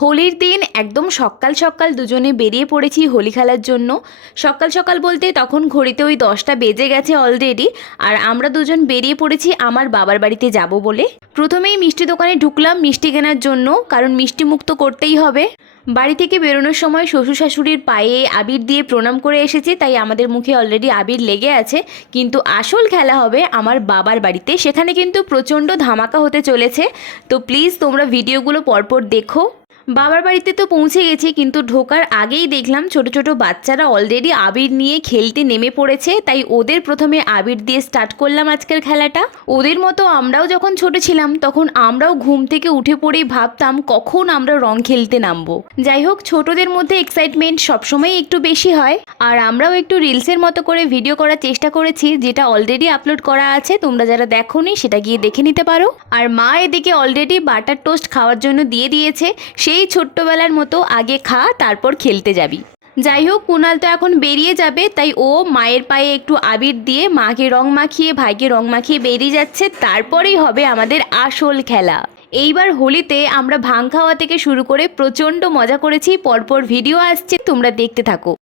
হোলির দিন একদম সকাল সকাল দুজনে বেরিয়ে পড়েছি হোলি খেলার জন্য। সকাল সকাল বলতে তখন ঘড়িতে ওই 10টা বেজে গেছে অলরেডি। আর আমরা দুজন বেরিয়ে পড়েছি আমার বাবার বাড়িতে যাব বলে। প্রথমেই মিষ্টি দোকানে ঢুকলাম মিষ্টি কেনার জন্য, কারণ মিষ্টি মুক্ত করতেই হবে। বাড়ি থেকে বেরোনোর সময় শ্বশুর শাশুড়ির পায়ে আবির দিয়ে প্রণাম করে এসেছি, তাই আমাদের মুখে অলরেডি আবির লেগে আছে। কিন্তু আসল খেলা হবে আমার বাবার বাড়িতে, সেখানে কিন্তু প্রচণ্ড ধামাকা হতে চলেছে। তো প্লিজ তোমরা ভিডিওগুলো পরপর দেখো। বাবার বাড়িতে তো পৌঁছে গেছি, কিন্তু ঢোকার আগেই দেখলাম ছোট ছোট বাচ্চারা অলরেডি আবির নিয়ে খেলতে নেমে পড়েছে। তাই ওদের প্রথমে আবির দিয়ে স্টার্ট করলাম আজকের খেলাটা। ওদের মতো আমরাও যখন ছোট ছিলাম তখন আমরাও ঘুম থেকে উঠে পড়েই ভাবতাম কখন আমরা রং খেলতে নামবো। যাই হোক, ছোটদের মধ্যে এক্সাইটমেন্ট সবসময় একটু বেশি হয়। আর আমরাও একটু রিলসের মতো করে ভিডিও করার চেষ্টা করেছি, যেটা অলরেডি আপলোড করা আছে। তোমরা যারা দেখোনি সেটা গিয়ে দেখে নিতে পারো। আর মা এদিকে অলরেডি বাটার টোস্ট খাওয়ার জন্য দিয়ে দিয়েছে। সেই ছোট্টবেলার মতো আগে খা তারপর খেলতে যাবি। যাই হোক, কুনাল তো এখন বেরিয়ে যাবে, তাই ও মায়ের পায়ে একটু আবির দিয়ে মাকে রং মাখিয়ে ভাইকে রং মাখিয়ে বেরিয়ে যাচ্ছে। তারপরেই হবে আমাদের আসল খেলা। এইবার হোলিতে আমরা ভাং খাওয়া থেকে শুরু করে প্রচণ্ড মজা করেছি। পরপর ভিডিও আসছে, তোমরা দেখতে থাকো।